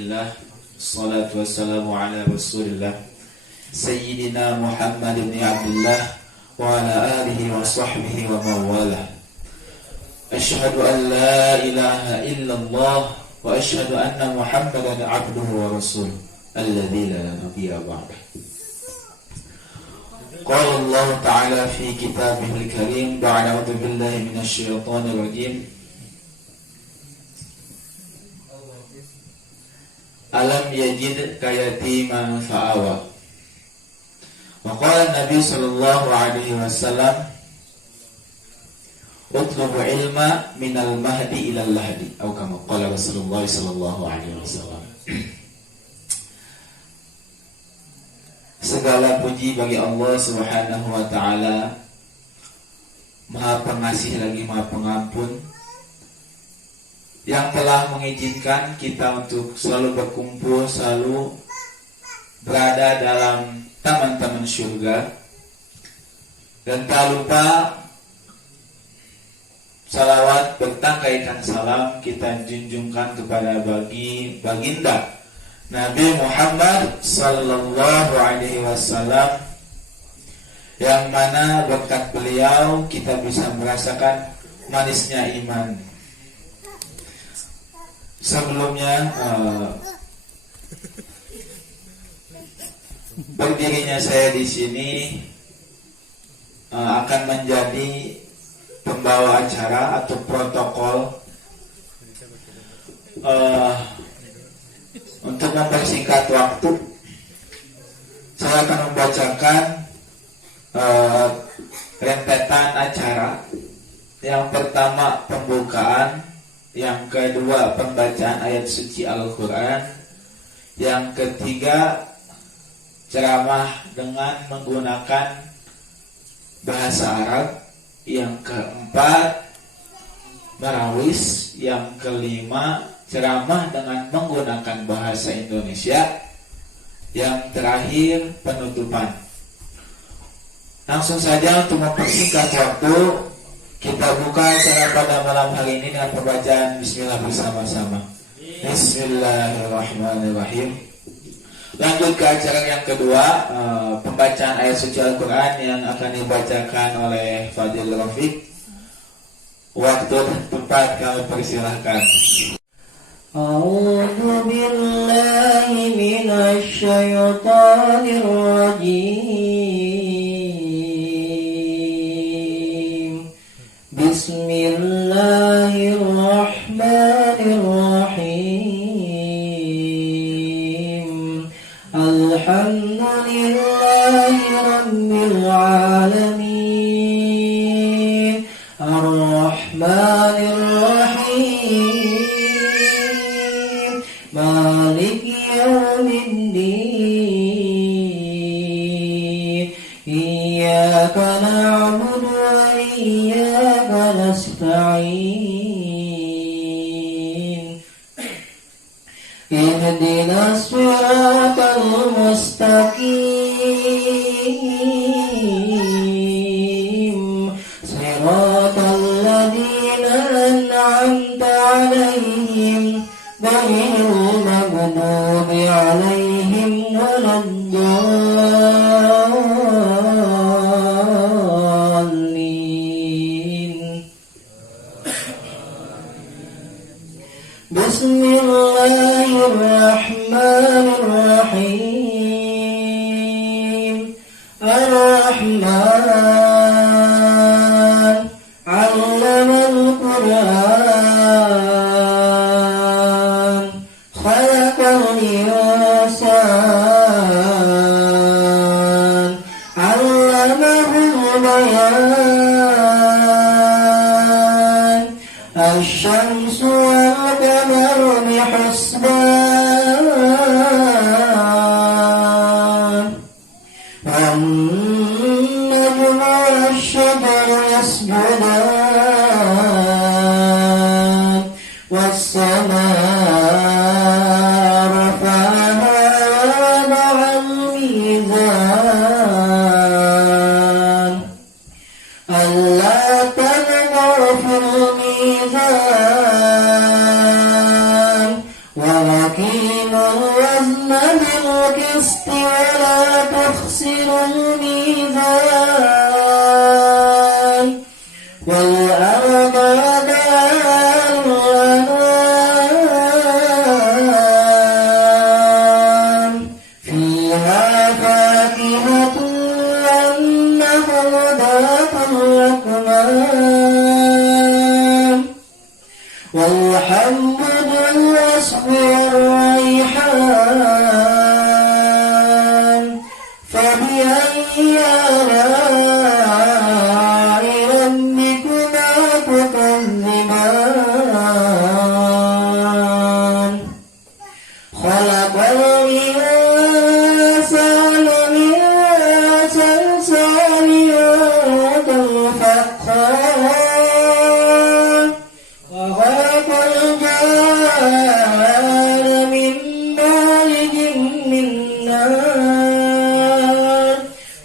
Alhamdulillah, salatu wassalamu ala rasulillah Sayyidina Muhammad ibn Abdullah wa ala alihi wa sahbihi wa mawalah. Ashhadu an la ilaha illallah wa ashhadu anna Muhammadan abduhu wa rasuluh alladzi la nabiyya ba'dah. Qala Allah ta'ala fi kitabihil karim ba'da a'udzu billahi minasy syaithanir rajim. Alam yajid kayatiman fa'awa. Wa qala Nabi sallallahu alaihi wasallam, utlubu ilma minal mahdi ilal lahdi, atau kama qala Rasulullah sallallahu alaihi wasallam. Segala puji bagi Allah Subhanahu wa taala, Maha Pengasih lagi Maha Pengampun, yang telah mengizinkan kita untuk selalu berkumpul, selalu berada dalam taman-taman surga. Dan tak lupa salawat bertangkaikan salam kita junjungkan kepada baginda Nabi Muhammad sallallahu alaihi wasallam, yang mana berkat beliau kita bisa merasakan manisnya iman. Sebelumnya berdirinya saya di sini akan menjadi pembawa acara atau protokol untuk mempersingkat waktu. Saya akan membacakan rentetan acara. Yang pertama pembukaan, yang kedua pembacaan ayat suci Al-Quran, yang ketiga ceramah dengan menggunakan bahasa Arab, yang keempat marawis, yang kelima ceramah dengan menggunakan bahasa Indonesia, yang terakhir penutupan. Langsung saja untuk mempersingkat waktu, kita buka acara pada malam hari ini dengan pembacaan Bismillah bersama-sama. Bismillahirrahmanirrahim. Lanjut ke acara yang kedua, pembacaan ayat suci Al-Quran yang akan dibacakan oleh Fadil Rafiq. Waktu dan tempat kami persilahkan. A'udzu billahi minasy syaithanir rajim. Bismillahirrahmanirrahim. Alhamdulillahi rabbil alamin. Ar-Rahmanir Rahim. Maliki yaumiddin. Iyyaka na'budu wa iyyaka nasta'in. Ihdinas siratal mustaqim. Siratal ladzina an'amta 'alaihim ghairil maghdubi 'alaihim waladdallin. Bismillahirrahmanirrahim. Ar-Rahman 'allamal Qur'an. Khalaqal insan. 'allamahul bayan. Asy-syamsu wal qamaru bihusban. Wan-najmu wash-shajaru yasjudan. Was-samaa'a rafa'aha وأقيموا الوزن بالقسط ولا تخسروا الميزان والأرض وضعها للأنعام فيها فاكهة والنخل ذات الأكمام والحب ذو العصف والريحان فبأي آلاء ربكما تكذبان خلق الإنسان من صلصال كالفخار وخلق الجان من مارج من نار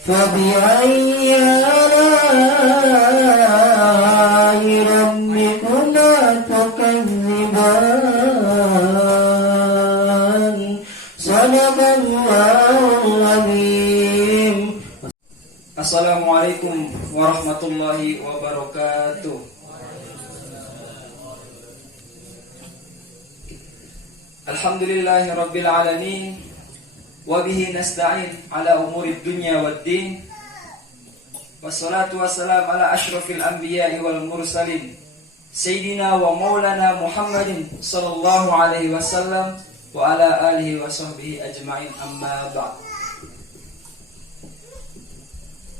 فبأي آلاء ربكما تكذبان صدق الله العظيم. Assalamualaikum warahmatullahi wabarakatuh. Alhamdulillahi rabbil alamin wa bihi nasta'in ala umurid dunya waddin. Wassalatu wassalam ala asyrafil anbiya'i wal mursalin sayyidina wa maulana Muhammadin sallallahu alaihi wasallam wa ala alihi wa sahbihi ajma'in, amma ba'd.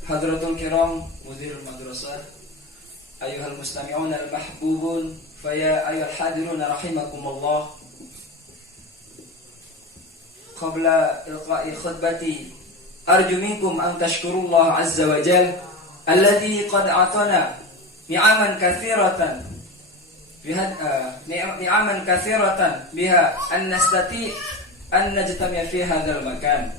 Hadratul kiram mudirul madrasah, ayuhal mustami'un al-mahbubun, faya ayuhal hadirun rahimakumullah. Qabla ilqa'i khutbati arju minkum an tashkurullah azza wa jal alladhi qad atana ni'aman kathiratan biha an nastati an najtami fi hadzal makan.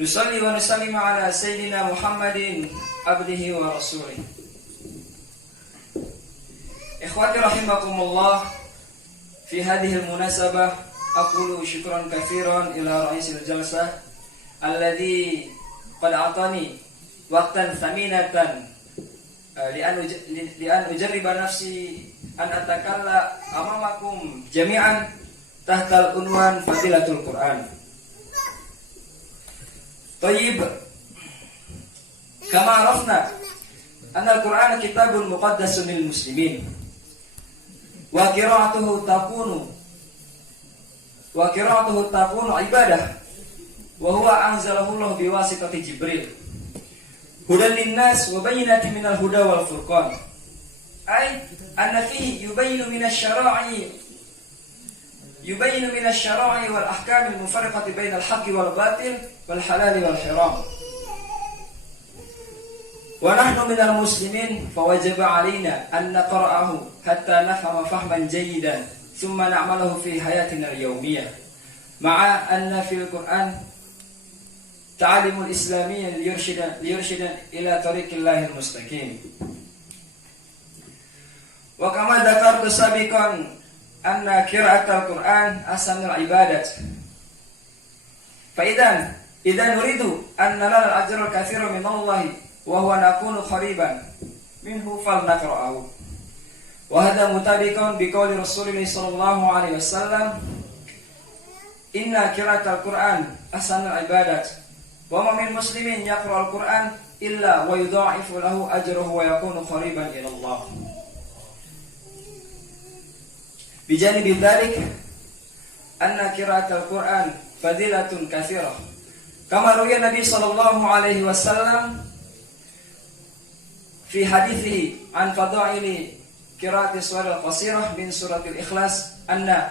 Nusalli wa nusallimu ala sayyidina Muhammadin abdihi wa rasulih. Ikhwati rahimakumullah, fi hadhihi al-munasabah aqulu syukran katsiran ila ra'isil jalsah alladhi qad atani waqtan thaminatan li an ujarriba nafsi an atakalla amamakum jami'an tahta al-unwan fadilatul Qur'an. Tayyib, kama arafna anna al-Qur'an kitabun muqaddasun lil muslimin wa qira'atuhu takunu ibadah wa huwa anzalahu Allah biwasitati Jibril hudan linnas wa bayyinatin minal huda wal furqan, ay anna fihi yubayyinu minash syara'i wal ahkam al mufarriqati bainal haqqi wal batil wal halali wal haram. Wa nahnu minal muslimin fawajaba alaina an naqra'ahu hatta nafhama fahman jayyidan thumma na'malahu fi hayatina al-yawmiyah ma'a anna fil Qur'an ta'alimul islamiyya liyurshida ila tariqillahil mustaqim. Wa kama dzakartu sabiqan anna qira'atul Qur'an asanul ibadat. Fa idan nuridu an nalal ajral katsiran min Allah wa huwa nakunu qariban minhu falnaqra'ahu. Wa hadha mutabiqan biqauli Rasulullah sallallahu alaihi wasallam, inna qira'atul Qur'an asanul ibadat wa ma min muslimin yaqra'ul Qur'an illa wa yudha'ifu lahu ajruhu wa yakunu qariban ila Allah. Bijanibi dzalik anna qira'atul Qur'an fadilatun katsirah kama ruwiya Nabi sallallahu alaihi wasallam fi hadithihi an fadaili qira'ati surah al-qasirah min suratil ikhlas anna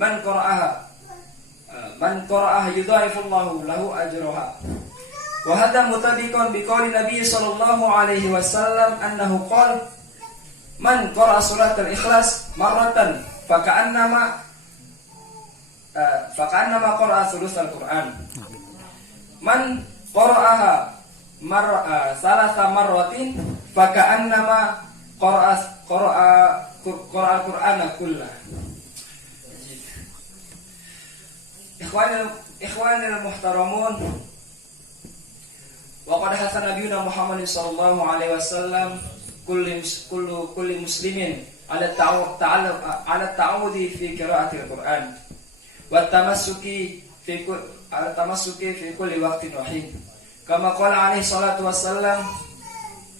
man qara'aha yudha'ifu Allahu lahu ajraha. Wa hadha mutabiqan biqauli Nabi sallallahu alaihi wasallam annahu qala man qara'a suratul ikhlas marratan faka'annama qara'a thulutsal Qur'an. Man qara'aha salasa marratin faka'annama qara'a Qur'ana kullah. Ikhwanil muhtaramun, wa qad hasan nabiyuna Muhammad sallallahu alaihi wasallam kulli muslimin ala ta'awudi fi qira'atil Qur'an wa tamassuki fi kulli waqtin wahid. Kama qala alaihi salatu wassalam,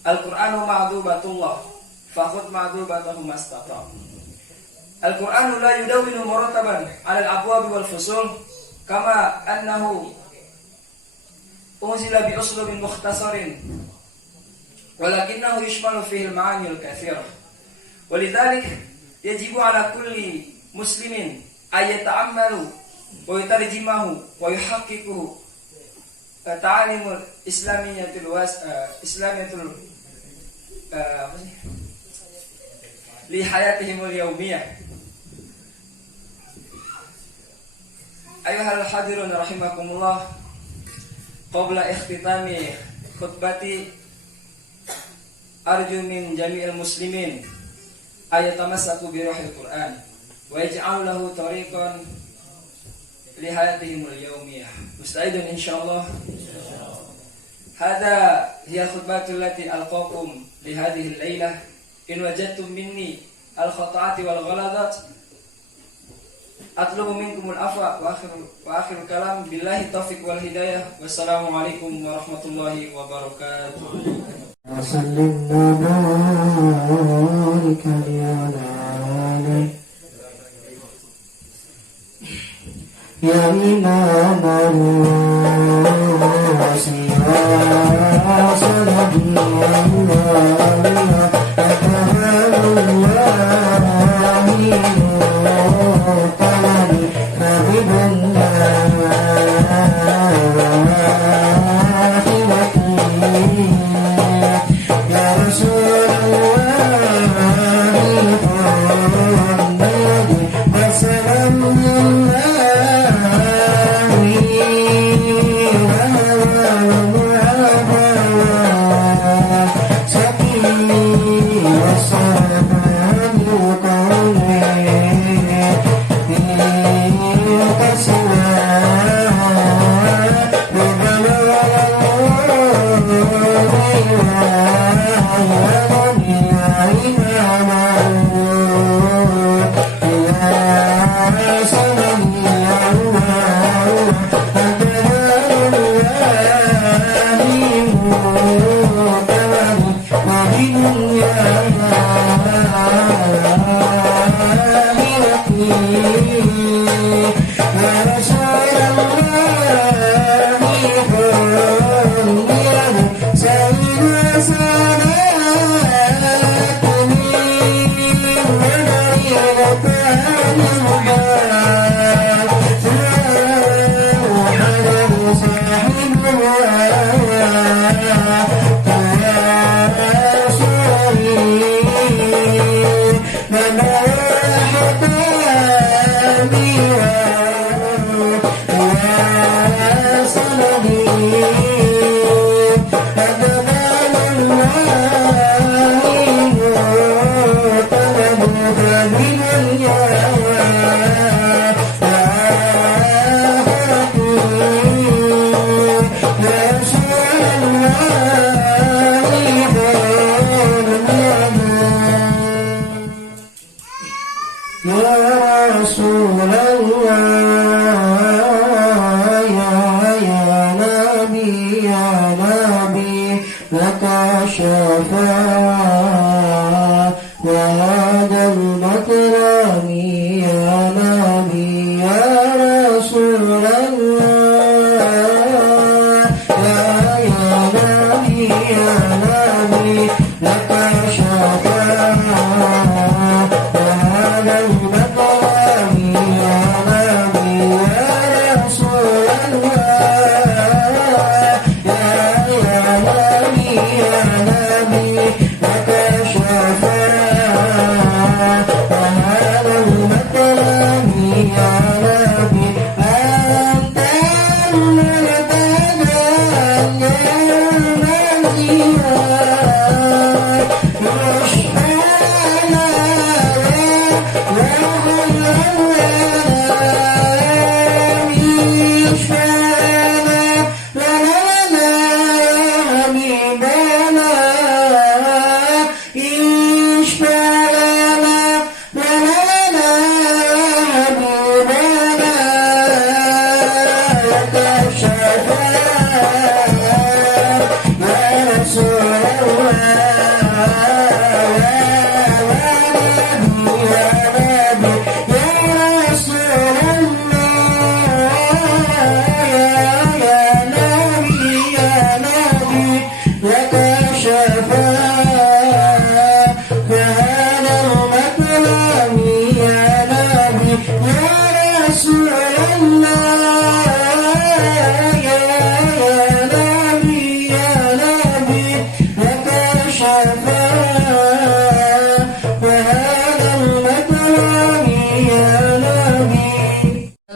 Al-Qur'anu ma'dubatullah fakhudh ma'dubatahu mastata'. Al-Qur'anu la yudawwinu murataban 'ala al-abwab wal fusul kama annahu unzila bi uslubin mukhtasarin walakinahu yashmalu fihi al-ma'ani al-kathirah. Walidhalik yajibu 'ala kulli muslimin ay yata'ammalu wa yutarjimahu wa yuhaqqiquhu ta'alimul islamiyatul li hayatihimul yawmiyah. Ayuhal hadirun rahimakumullah, qabla ikhtitami khutbati arju min jami'il muslimin ayatamassaku bi ruhil Qur'an wa yaj'al lahu tariqan li hayatihimul yawmiyah. Musta'idun insyaallah. Hada hiya khutbatul lati alqakum li hadhihi al-lailah. In wajadtum minni al-khata'ati wal ghaladat atlubu minkumul afwa wa akhiru kalam billahi taufiq wal hidayah. Wassalamu alaikum warahmatullahi wabarakatuh. Ya Imam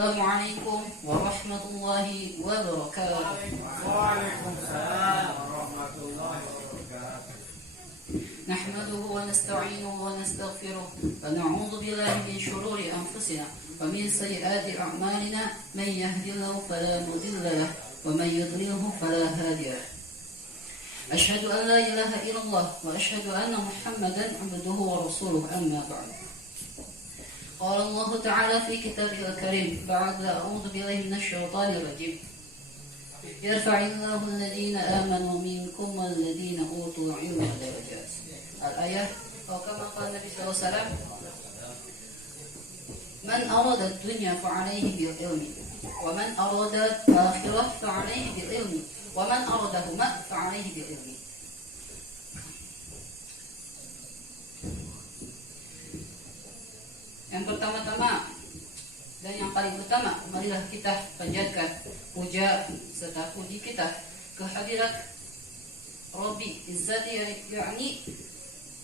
Assalamualaikum warahmatullahi wabarakatuh. Waalaikumsalam warahmatullahi wabarakatuh. Nahmaduhu wa nasta'inuhu wa nastaghfiruh wa na'udzu billahi min shururi anfusina wa min sayyiati a'malina man yahdihillahu fala mudilla lahu wa man yudlilhu fala hadiya lahu. Ashhadu an la ilaha illallah wa ashhadu anna Muhammadan 'abduhu wa rasuluhu amma ba'd. قال الله تعالى في كتابه الكريم بعد أعوذ بالله من الشيطان الرجيم يرفع الله الذين آمنوا منكم والذين أوتوا العلم درجات. الآية وكما قال النبي صلى الله عليه وسلم من أراد الدنيا فعليه بالعلم ومن أراد الآخرة فعليه بالعلم ومن أرادهما فعليه بالعلم. Yang pertama-tama dan yang paling utama, marilah kita panjatkan puja serta puji kita kehadirat Rabbi Izzati, yakni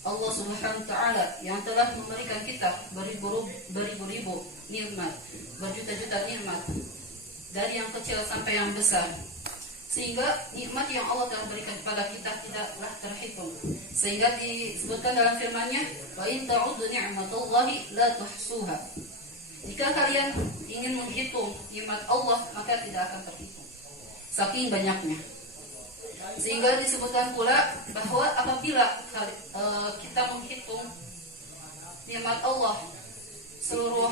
Allah Subhanahu wa Ta'ala yang telah memberikan kita beribu-ribu nikmat, berjuta-juta nikmat dari yang kecil sampai yang besar, sehingga nikmat yang Allah telah berikan kepada kita tidaklah terhitung, sehingga disebutkan dalam firman-Nya, wa in ta'uddu ni'matallahi la tuhsuha. Jika kalian ingin menghitung nikmat Allah, maka tidak akan terhitung, saking banyaknya. Sehingga disebutkan pula bahwa apabila kita menghitung nikmat Allah, seluruh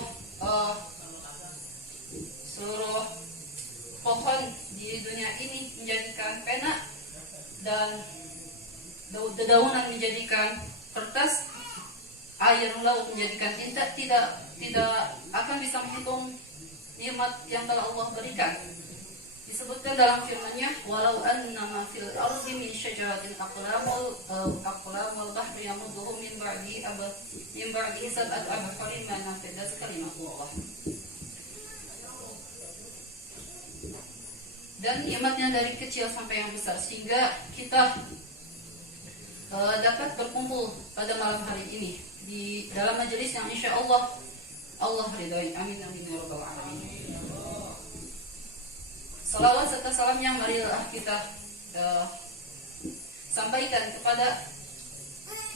pohon di dunia ini menjadikan pena dan dedaunan menjadikan kertas, air laut menjadikan tinta, tidak akan bisa menghitung nikmat yang telah Allah berikan. Disebutkan dalam firman-Nya, walau annama fil ardi min syajaratin aqlamul bahri yamudduhu min ba'di sab'ati abhurin ma nafidat kalimatullah. Dan nikmatnya dari kecil sampai yang besar, sehingga kita dapat berkumpul pada malam hari ini di dalam majelis yang insya Allah ridhoi. Amin amin ya rabbal alamin. Salawat serta salamnya marilah kita sampaikan kepada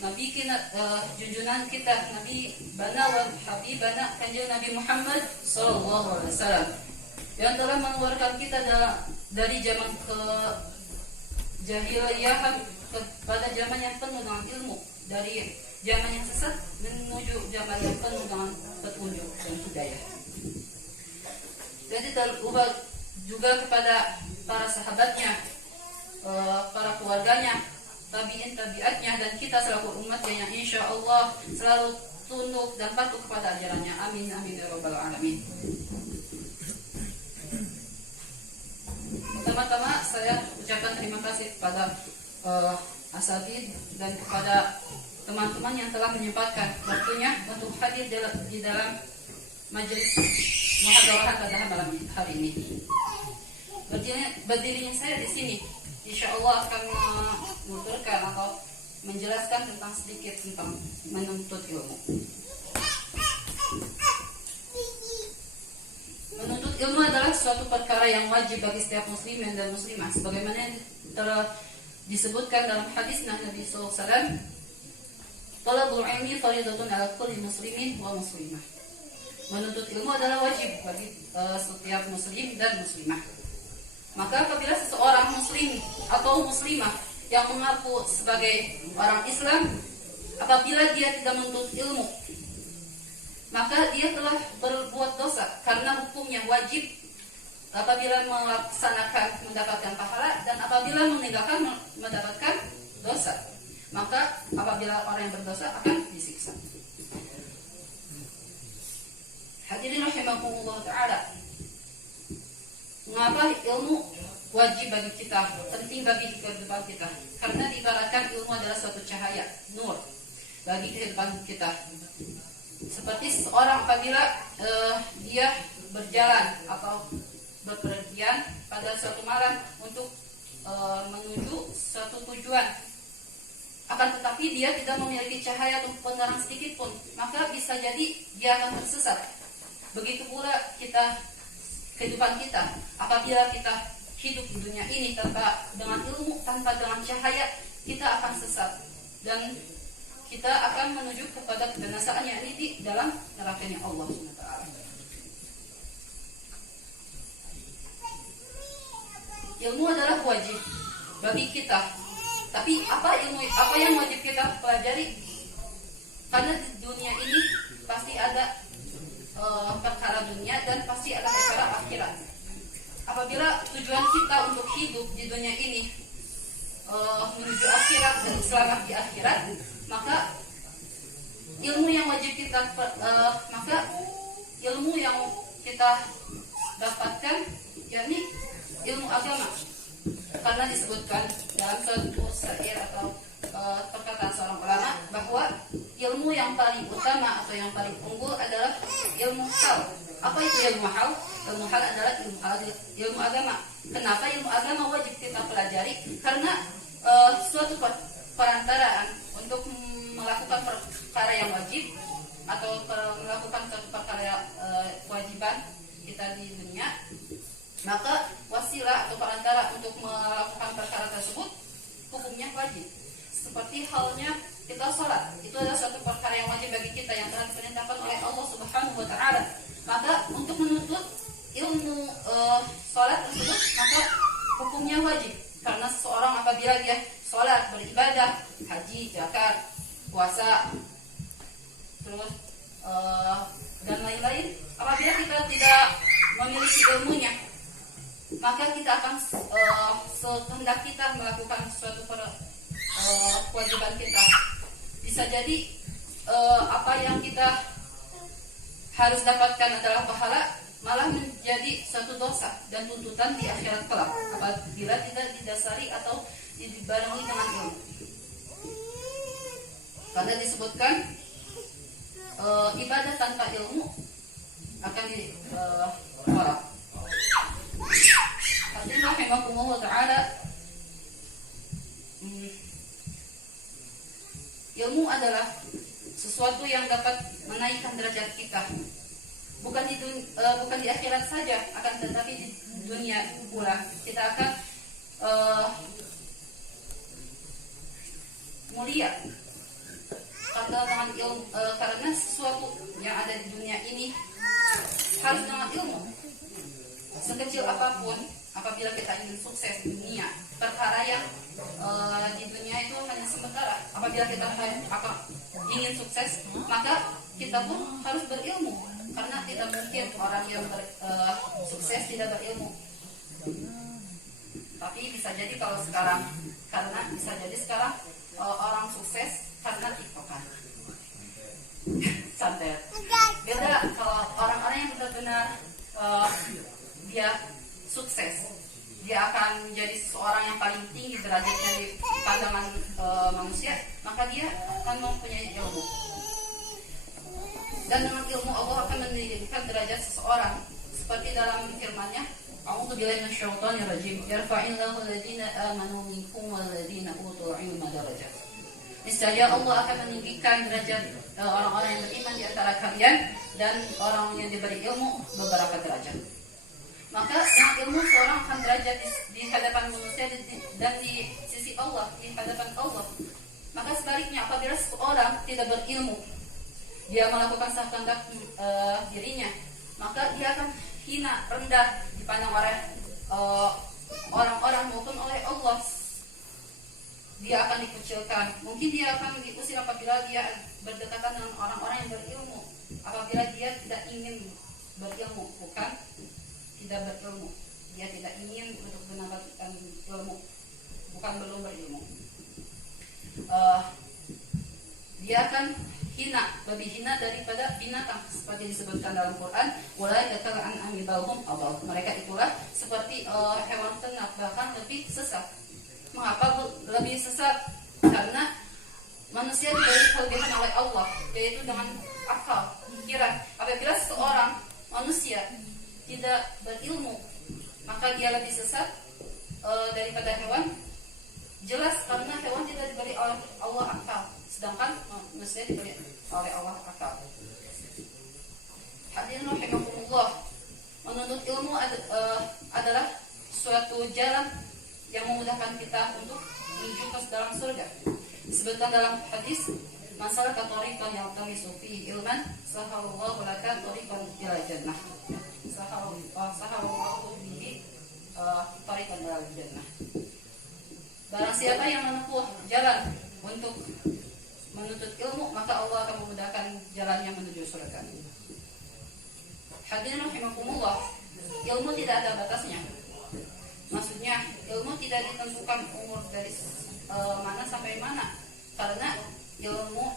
Nabi kita, junjungan kita, Nabi bana wa habibana, kanjeng Nabi Muhammad sallallahu alaihi wasallam, yang telah mengeluarkan kita dari zaman kejahiliahan kepada zaman yang penuh dengan ilmu, dari zaman yang sesat menuju zaman yang penuh dengan petunjuk dan hidayah. Jadi terubah juga kepada para sahabatnya, para keluarganya, tabi'atnya, dan kita selaku umatnya yang insya Allah selalu tunduk dan patuh kepada ajarannya. Amin amin ya rabbal alamin. Pertama-tama saya ucapkan terima kasih kepada asatidz dan kepada teman-teman yang telah menyempatkan waktunya untuk hadir di dalam majelis muhadharah pada malam hari ini. Berdirinya saya di sini, insya Allah akan menuturkan atau menjelaskan sedikit tentang menuntut ilmu. Menuntut ilmu adalah suatu perkara yang wajib bagi setiap muslimin dan muslimah, sebagaimana yang telah disebutkan dalam hadis Nabi SAW, talabul ilmi fardhatun ala kulli muslimin wa muslimah. Menuntut ilmu adalah wajib bagi setiap muslim dan muslimah. Maka apabila seseorang muslim atau muslimah yang mengaku sebagai orang Islam, apabila dia tidak menuntut ilmu, maka dia telah berbuat dosa, karena hukumnya wajib apabila melaksanakan mendapatkan pahala, dan apabila meninggalkan mendapatkan dosa. Maka apabila orang yang berdosa akan disiksa. Hadirin rahimakumullah ta'ala, mengapa ilmu wajib bagi kita, penting bagi kehidupan kita? Karena diibaratkan ilmu adalah suatu cahaya, nur bagi kehidupan kita. Seperti seorang apabila dia berjalan atau berpergian pada suatu malam untuk menuju suatu tujuan, akan tetapi dia tidak memiliki cahaya atau penerang sedikit pun, maka bisa jadi dia akan tersesat. Begitu pula kita kehidupan kita. Apabila kita hidup di dunia ini tanpa dengan ilmu, tanpa dengan cahaya, kita akan sesat dan kita akan menuju kepada kebinasaan yang ini di dalam nerakanya Allah SWT. Ilmu adalah wajib bagi kita. Tapi apa yang wajib kita pelajari? Karena di dunia ini pasti ada perkara dunia dan pasti ada perkara akhirat. Apabila tujuan kita untuk hidup di dunia ini menuju akhirat dan selamat di akhirat, maka ilmu yang wajib kita dapatkan yakni ilmu agama. Karena disebutkan dalam suatu syair atau perkataan seorang ulama bahwa ilmu yang paling utama atau yang paling unggul adalah ilmu hal. Apa itu ilmu hal? Ilmu hal adalah ilmu agama. Kenapa ilmu agama wajib kita pelajari? Karena suatu perantaraan untuk melakukan perkara yang wajib atau melakukan suatu perkara kewajiban kita di dunia, maka wasilah atau perantara untuk melakukan perkara tersebut hukumnya wajib. Seperti halnya kita sholat, itu adalah suatu perkara yang wajib bagi kita yang telah diperintahkan oleh Allah Subhanahu wa Ta'ala. Maka untuk menuntut ilmu sholat tersebut, maka hukumnya wajib. Karena seseorang apabila dia sholat, beribadah, haji, zakat, puasa, terus dan lain-lain, apabila kita tidak memiliki ilmunya, maka kita akan sekehendak kita melakukan suatu kewajiban kita. Bisa jadi apa yang kita harus dapatkan adalah pahala, malah menjadi suatu dosa dan tuntutan di akhirat kelak apabila tidak didasari atau dibarengi dengan ilmu. Karena disebutkan ibadah tanpa ilmu akan ditolak. Hadirin rahimakumullah ta'ala, ilmu adalah sesuatu yang dapat menaikkan derajat kita, bukan di akhirat saja, akan tetapi di dunia pula kita akan mulia. Karena sesuatu yang ada di dunia ini harus dengan ilmu. Sekecil apapun, apabila kita ingin sukses di dunia, perkara yang di dunia itu hanya sementara. Apabila kita ingin sukses, maka kita pun harus berilmu. Karena tidak mungkin orang yang sukses tidak berilmu. Tapi bisa jadi sekarang orang sukses karena tiktokan. Santet. Beda kalau orang-orang yang benar-benar dia sukses, dia akan menjadi seseorang yang paling tinggi derajatnya di pandangan manusia, maka dia akan mempunyai ilmu. Dan dengan ilmu Allah akan meninggikan derajat seseorang, seperti dalam firman-Nya, A'udzu billahi minasyaitonir rajim. Yarfa'illahu alladziina aamanu minkum walladzina utul 'ilma darajat. Niscaya Allah akan meninggikan derajat orang-orang yang beriman di antara kalian dan orang yang diberi ilmu beberapa derajat. Maka dengan ilmu seorang akan derajat di hadapan manusia dan di sisi Allah, di hadapan Allah. Maka sebaliknya, apabila seorang tidak berilmu, dia melakukan sekehendak dirinya, maka dia akan hina, rendah dipandang oleh orang-orang maupun oleh Allah. Dia akan dikucilkan. Mungkin dia akan diusir apabila dia berdekatan dengan orang-orang yang berilmu. Apabila dia tidak ingin berilmu, bukan tidak berilmu, dia tidak ingin untuk mendapatkan ilmu, bukan belum berilmu. Dia akan hina, lebih hina daripada binatang, seperti disebutkan dalam Quran. Ulaika kal'an'ami bal hum adall. Mereka itulah seperti hewan ternak, bahkan lebih sesat. Mengapa lebih sesat? Karena manusia diberi kelebihan oleh Allah, yaitu dengan akal, pikiran. Apabila seorang manusia tidak berilmu, maka dia lebih sesat daripada hewan. Jelas, karena hewan tidak diberi oleh Allah akal, sedangkan manusia diberi oleh Allah akal. Hadirin rahimakumullah, Menuntut ilmu adalah suatu jalan yang memudahkan kita untuk menuju ke dalam surga. Sebutkan dalam hadis, masalah katorikan yang kami sufi ilman, sahallallahu laka torikan ila jannah. Sahallallahu bihi torikan ila jannah. Barang siapa yang menempuh jalan untuk menuntut ilmu, maka Allah akan memudahkan jalannya menuju surga. Hadirin rahimakumullah, ilmu tidak ada batasnya. Maksudnya ilmu tidak ditentukan umur dari mana sampai mana, karena ilmu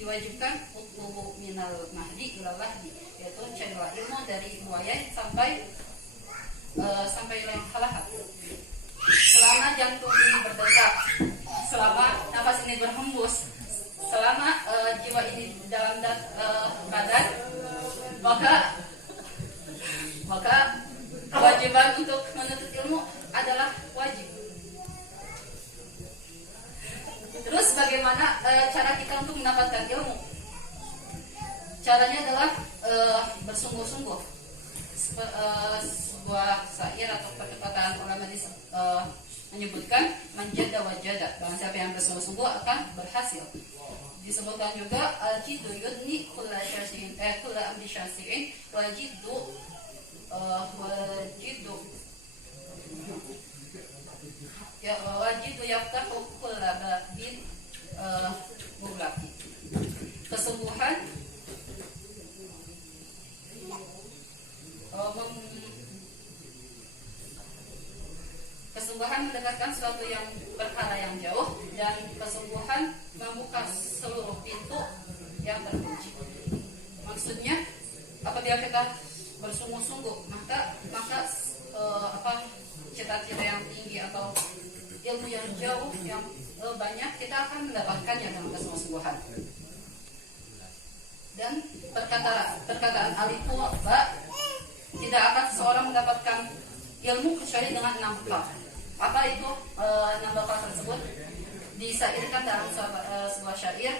diwajibkan utlubu minal mahdi ilal lahdi, yaitu carilah ilmu dari buaya sampai lain halahat. Selama jantung ini berdetak, selama nafas ini berhembus, selama jiwa ini dalam badan, maka kewajiban untuk menuntut ilmu adalah wajib. Terus bagaimana cara kita untuk mendapatkan ilmu? Caranya adalah bersungguh-sungguh. Sebuah syair atau perkataan ulama menyebutkan manjada wajada. Barang siapa yang bersungguh-sungguh akan berhasil. Disebutkan juga al-jiddu yudni kulla syasi'in kulla amri syasi'in wal-jiddu wajidu yaftahu kulla babin mughlaqi. Kesungguhan mendekatkan suatu yang perkara yang jauh, dan kesungguhan membuka seluruh pintu yang terkunci. Maksudnya apabila kita bersungguh-sungguh, maka cita-cita yang tinggi atau ilmu yang jauh yang banyak kita akan mendapatkannya dengan kesungguhan. Dan perkataan alifu ba, tidak akan seorang mendapatkan ilmu kecuali dengan 6 bekal. Apa itu 6 bekal tersebut? Disairkan dalam sebuah syair.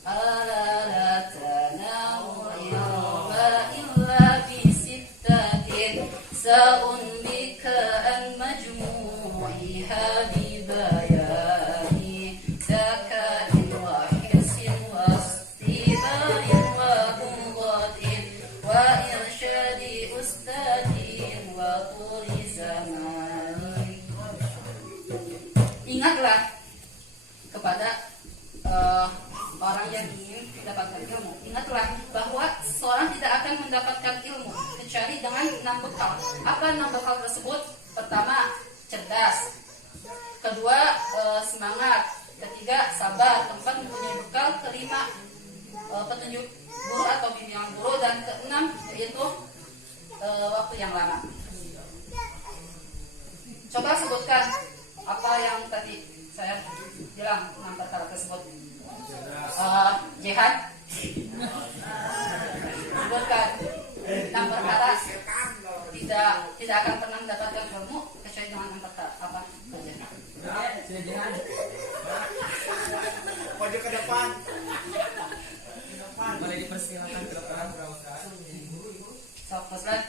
Ala tanamu ilma illa bisittatin sa'unbika an majmu'iha bibayani zakatin wa hirsin wa istibarin wa humdatin wa irsyadi ustadin wa tuli zamani. Ingatlah kepada orang yang ingin mendapatkan ilmu. Ingatlah bahwa seorang tidak akan mendapatkan ilmu kecuali dengan 6 bekal. Apa 6 bekal tersebut? Pertama, cerdas. Kedua, semangat. Ketiga, sabar. Keempat, mempunyai bekal. Kelima, petunjuk guru atau bimbingan guru. Dan keenam, yaitu waktu yang lama. Coba sebutkan apa yang tadi saya bilang 6 perkara tersebut. Jihad. Sebutkan 6 perkara tidak akan pernah mendapatkan ilmu kecuali dengan 6 perkara. Apa saja? Jihad. Maju ke depan. Boleh dipersilakan ke depan, Bro. Sok, Ustaz.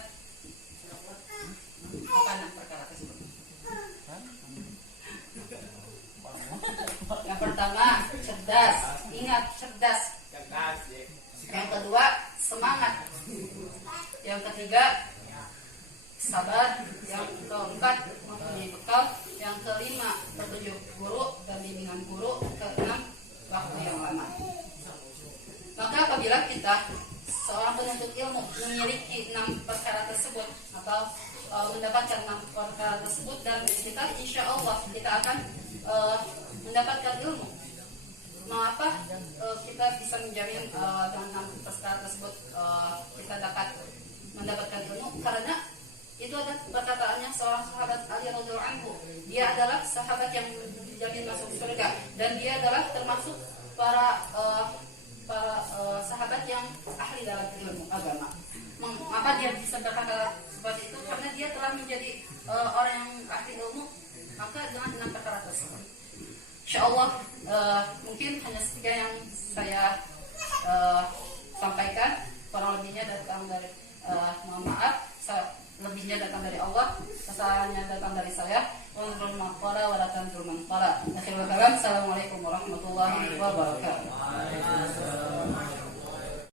Apa 6 perkara tersebut? Yang pertama, cerdas. Ingat, cerdas. Yang kedua, semangat. Yang ketiga, sabar. Yang keempat, mempunyai bekal. Yang kelima, petunjuk guru dan bimbingan guru. Keenam, waktu yang lama. Maka apabila kita seorang penuntut ilmu memiliki 6 perkara tersebut atau mendapatkan 6 perkara tersebut, dan kita insya Allah kita akan mendapatkan ilmu. Mengapa kita bisa menjamin dengan 6 perkara tersebut kita dapat mendapatkan ilmu? Karena itu ada perkataannya seorang sahabat Ali radhiyallahu anhu. Dia adalah sahabat yang dijamin masuk surga, dan dia adalah termasuk para sahabat yang ahli dalam ilmu agama. Mengapa dia bisa berkata seperti itu? Karena dia telah menjadi orang yang ahli ilmu. Maka dengan 6 perkara tersebut, insyaallah mungkin hanya sekian yang saya sampaikan. Kurang lebihnya datang dari Mohon maaf, lebihnya datang dari Allah, kesalahannya datang dari saya. Unzur man qala wa la tanzur man qala. Akhirul kalam. Assalamualaikum warahmatullahi wabarakatuh.